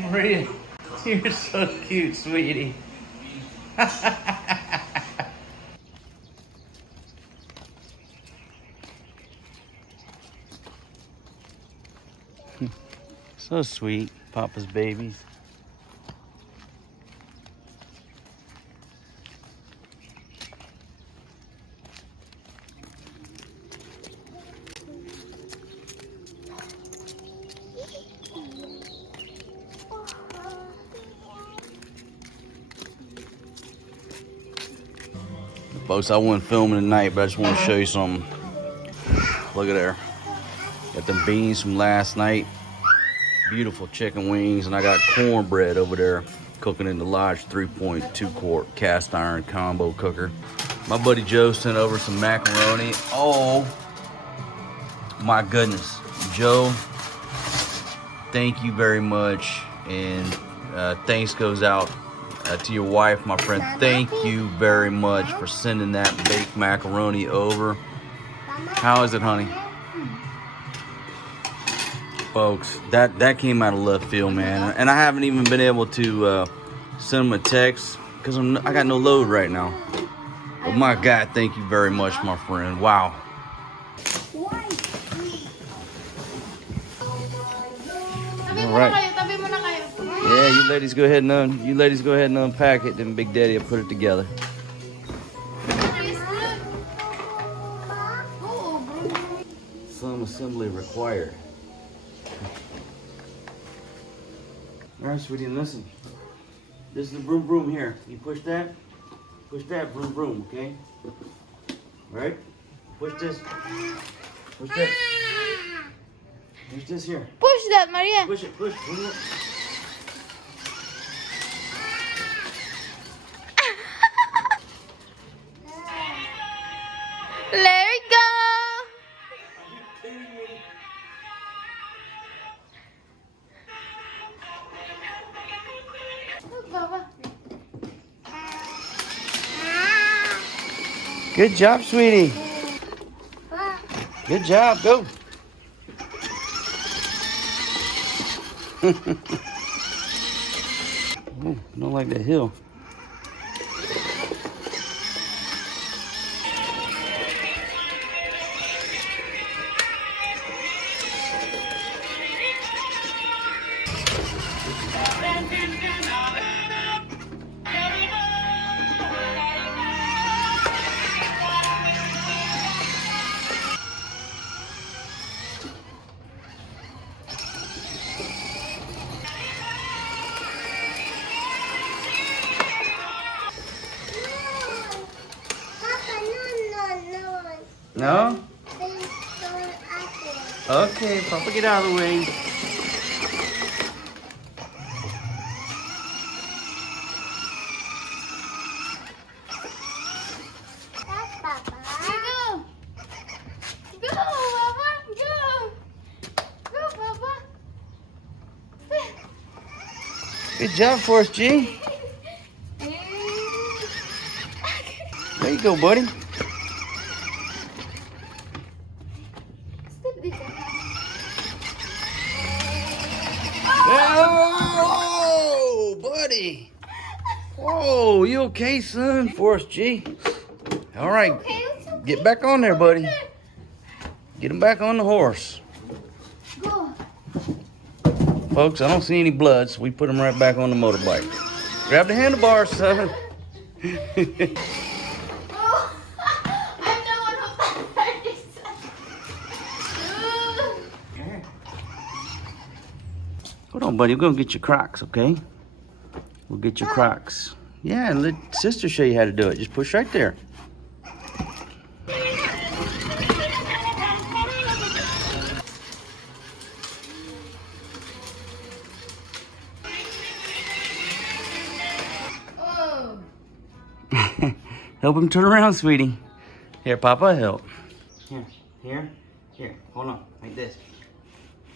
Maria, you're so cute, sweetie. So sweet, Papa's babies. Folks, I wasn't filming tonight, but I just want to show you something. Look at there. Got them beans from last night. Beautiful chicken wings, and I got cornbread over there cooking in the Lodge 3.2 quart cast iron combo cooker. My buddy Joe sent over some macaroni. Oh my goodness. Joe, thank you very much. And thanks goes out to your wife, my friend. Thank you very much for sending that baked macaroni over. How is it, honey? Folks, that came out of left field, man. And I haven't even been able to send them a text because I got no load right now. But my God, thank you very much, my friend. Wow. All right. Yeah, you ladies go ahead and unpack it, then Big Daddy will put it together. Some assembly required. All right, sweetie, listen. This is the broom broom here. You push that broom broom, okay? All right? Push this. Push that. Push this here. Push that, Maria. Push it, push. Let it go. Good job, sweetie. Good job, go. Oh, don't like that hill. No? Okay, Papa, get out of the way. Good job, Forrest G. There you go, buddy. Oh, buddy. Whoa, you okay, son? Forrest G. All right, get back on there, buddy. Get him back on the horse. Folks, I don't see any blood, so we put him right back on the motorbike. Grab the handlebars, son. Hold on, buddy. We're going to get your Crocs, okay? We'll get your Crocs. Yeah, and let sister show you how to do it. Just push right there. Help him turn around, sweetie. Here, Papa, help. Here. Hold on, like this.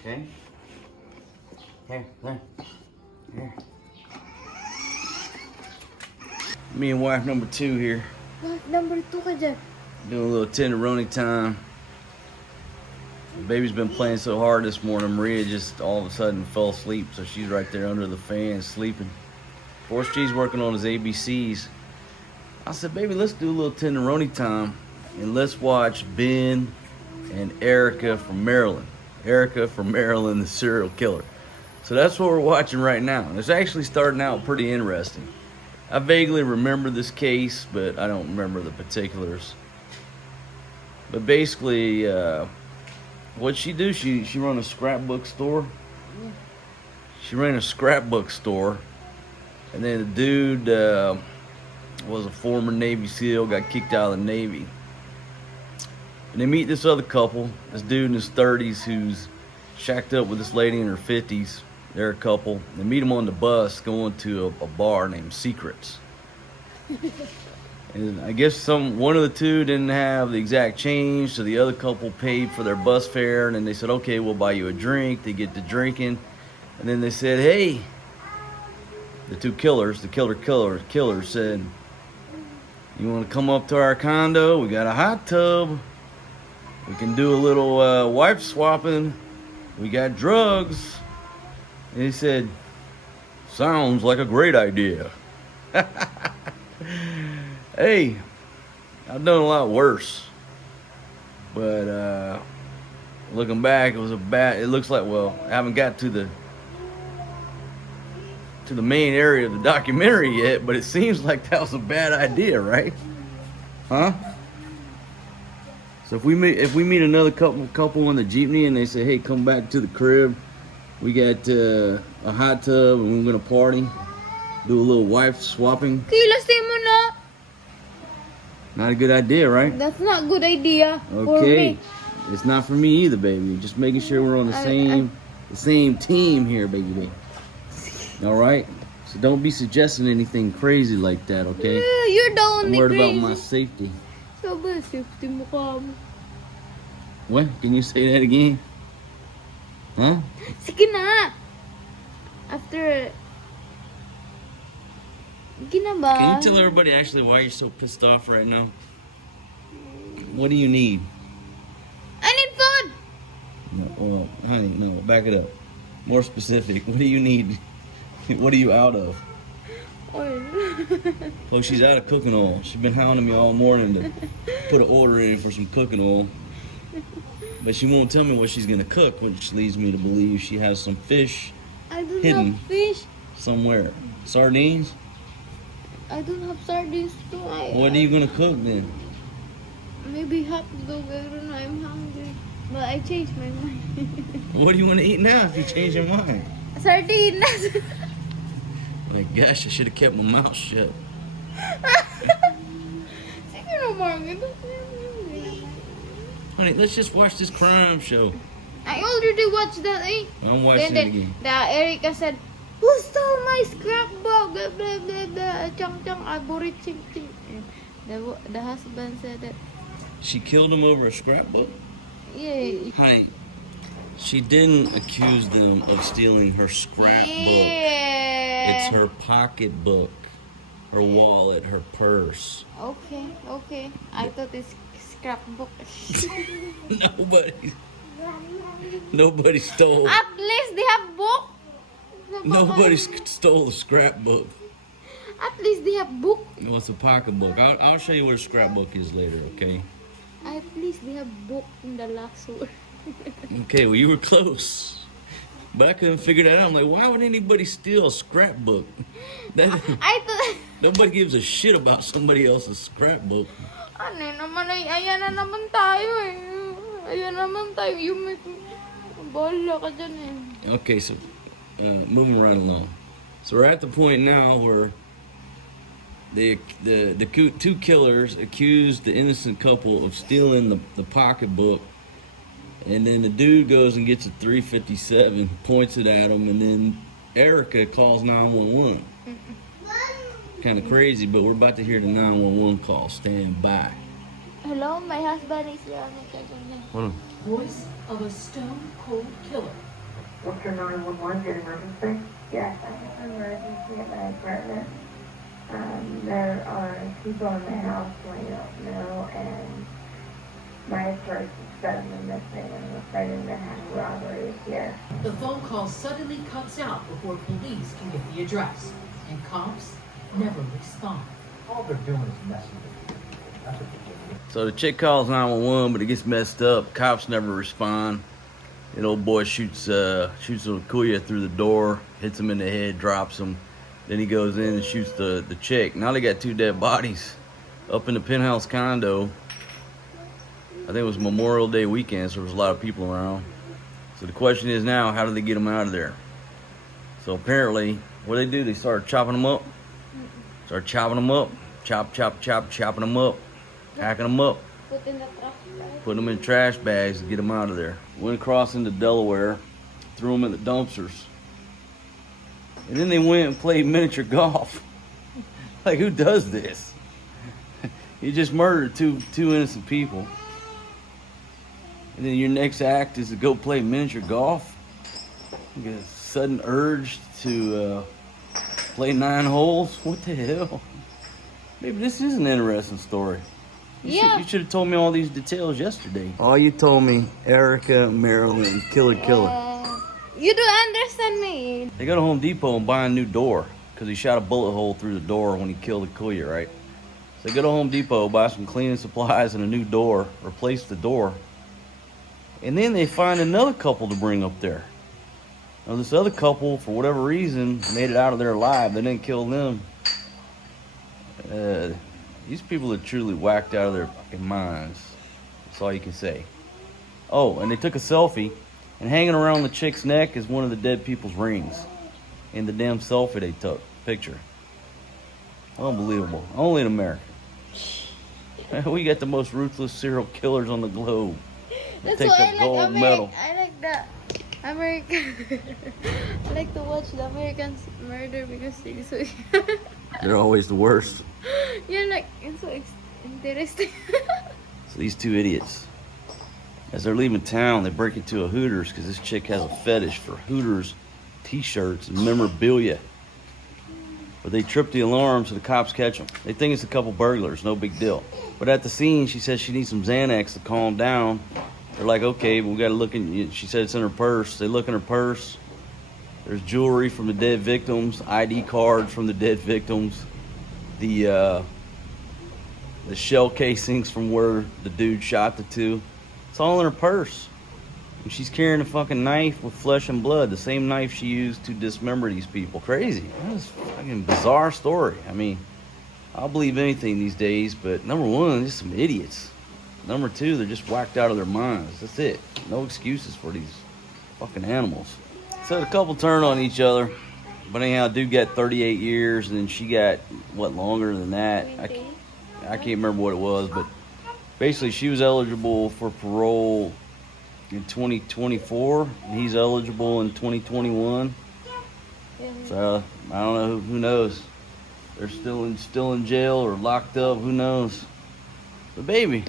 Okay? Here, there. Here. Me and wife number 2 here. Number 2 ka dyan. Doing a little tenderoni time. The baby's been playing so hard this morning. Maria just all of a sudden fell asleep, so she's right there under the fan sleeping. Forrest G's working on his ABCs. I said, baby, let's do a little tenderoni time, and let's watch Ben and Erica from Maryland. Erica from Maryland, the serial killer. So that's what we're watching right now. And it's actually starting out pretty interesting. I vaguely remember this case, but I don't remember the particulars. But basically, what'd she do? She run a scrapbook store. She ran a scrapbook store, and then the dude was a former Navy SEAL, got kicked out of the Navy. And they meet this other couple, this dude in his 30s who's shacked up with this lady in her 50s. They're a couple. They meet him on the bus going to a bar named Secrets. And I guess one of the two didn't have the exact change, so the other couple paid for their bus fare, and then they said, okay, we'll buy you a drink. They get to drinking, and then they said, hey, the two killers, the killer said, you want to come up to our condo? We got a hot tub. We can do a little wife swapping. We got drugs. And he said, sounds like a great idea. Hey, I've done a lot worse. But looking back, it looks like, well, I haven't got to the main area of the documentary yet, but it seems like that was a bad idea, right? Huh? So if we meet another couple in the jeepney and they say, hey, come back to the crib, we got a hot tub and we're gonna party, do a little wife swapping. Kilasin mo na. Not a good idea, right? That's not a good idea for Okay, me. it's not for me either, baby. Just making sure we're on the same team here, baby. All right. So don't be suggesting anything crazy like that, okay? You're the I'm only worried crazy. about my safety. Sabi, safety mo ka mo. What? Can you say that again? Huh? Sige na. After... Sige na ba? Can you tell everybody actually why you're so pissed off right now? What do you need? I need food! No, well, honey, no, back it up. More specific. What do you need? What are you out of? Oil. Look, she's out of cooking oil. She's been hounding me all morning to put an order in for some cooking oil. But she won't tell me what she's gonna cook, which leads me to believe she has some fish I don't hidden have fish. somewhere. Sardines? I don't have sardines too. What are you gonna cook then? Maybe hot dog. I don't know. I'm hungry. But I changed my mind. What do you want to eat now if you change your mind? Sardinas. My gosh, I should have kept my mouth shut. Sige na, Margaret. Honey, let's just watch this crime show. I already watched that, eh? I'm watching it again. Erica said, who stole my scrapbook? Blah, blah, blah, blah. Chong, chong, I bought it, ching, ching. The husband said that, She killed him over a scrapbook? yeah. Honey, she didn't accuse them of stealing her scrapbook. Yeah. It's her pocketbook, her wallet, her purse. Okay. I thought it's scrapbook. Nobody stole. At least they have book. Nobody stole a scrapbook. At least they have book. It was a pocketbook. I'll show you what a scrapbook is later, okay? At least they have book in the last word. Okay, well, you were close. But I couldn't figure that out. I'm like, why would anybody steal a scrapbook? I thought... Nobody gives a shit about somebody else's scrapbook. Ano naman ay ayan na naman tayo eh. Ayan naman tayo. You make me... Bahala ka dyan eh. Okay, so moving right along. So we're at the point now where the two killers accused the innocent couple of stealing the pocketbook, and then the dude goes and gets a .357, points it at him, and then Erica calls 911. Kind of crazy, but we're about to hear the 911 call. Stand by. Hello, my husband is here. Hold on. Voice of a stone-cold killer. What's 911, did emergency? Yes, I have an emergency at my apartment. There are people in the house who I don't know, and My purse is suddenly missing and I'm afraid I'm going to have robberies here. The phone call suddenly cuts out before police can get the address, and cops never respond. All they're doing is messing with you. That's what they're doing. So the chick calls 911, but it gets messed up. Cops never respond. And old boy shoots Kuya through the door, hits him in the head, drops him. Then he goes in and shoots the chick. Now they got 2 dead bodies up in the penthouse condo. I think it was Memorial Day weekend, so there was a lot of people around. So the question is now, how do they get them out of there? So apparently, what do? They start chopping them up. Start chopping them up. Chopping them up. Hacking them up. Put in the trash bag. Putting them in trash bags to get them out of there. Went across into Delaware, threw them in the dumpsters. And then they went and played miniature golf. Like, who does this? You just murdered two innocent people. And then your next act is to go play miniature golf? You get a sudden urge to play 9 holes? What the hell? Maybe this is an interesting story. You should have told me all these details yesterday. Oh, you told me Erica, Marilyn, killer. You don't understand me. They go to Home Depot and buy a new door because he shot a bullet hole through the door when he killed Akuya, right? So they go to Home Depot, buy some cleaning supplies and a new door, replace the door. And then they find another couple to bring up there. Now this other couple, for whatever reason, made it out of there alive. They didn't kill them. These people are truly whacked out of their fucking minds. That's all you can say. Oh, and they took a selfie, and hanging around the chick's neck is one of the dead people's rings. In the damn selfie they took. Picture. Unbelievable. Only in America. We got the most ruthless serial killers on the globe. That's Take why the gold medal. I like the American. I like to watch the Americans murder because they're so. They're always the worst. Yeah, like it's so interesting. So these 2 idiots, as they're leaving town, they break into a Hooters because this chick has a fetish for Hooters t-shirts and memorabilia. But they trip the alarm, so the cops catch them. They think it's a couple burglars, no big deal. But at the scene, she says she needs some Xanax to calm down. They're like, okay, but we gotta look in. She said it's in her purse. They look in her purse. There's jewelry from the dead victims, ID cards from the dead victims, the shell casings from where the dude shot the 2. It's all in her purse. And she's carrying a fucking knife with flesh and blood, the same knife she used to dismember these people. Crazy. That's a fucking bizarre story. I mean, I'll believe anything these days, but number 1, just some idiots. Number 2, they're just whacked out of their minds. That's it. No excuses for these fucking animals. So the couple turned on each other. But anyhow, dude got 38 years, and then she got, what, longer than that? I can't remember what it was, but basically she was eligible for parole in 2024, and he's eligible in 2021. So I don't know. Who knows? They're still in jail or locked up. Who knows? But baby,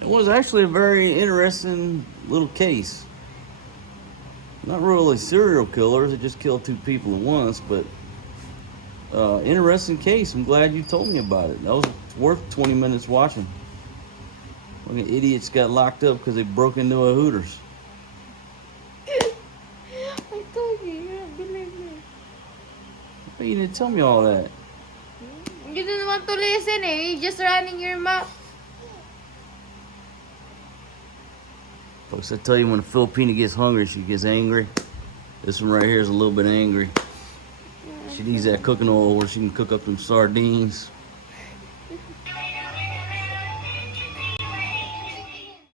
it was actually a very interesting little case. Not really serial killers. They just killed 2 people at once, but interesting case. I'm glad you told me about it. That was worth 20 minutes watching. Fucking idiots got locked up because they broke into a Hooters. I told you, you don't believe me. But you didn't tell me all that. You didn't want to listen, eh? You're just running your mouth. Folks, I tell you, when a Filipina gets hungry, she gets angry. This one right here is a little bit angry. She needs that cooking oil where she can cook up them sardines.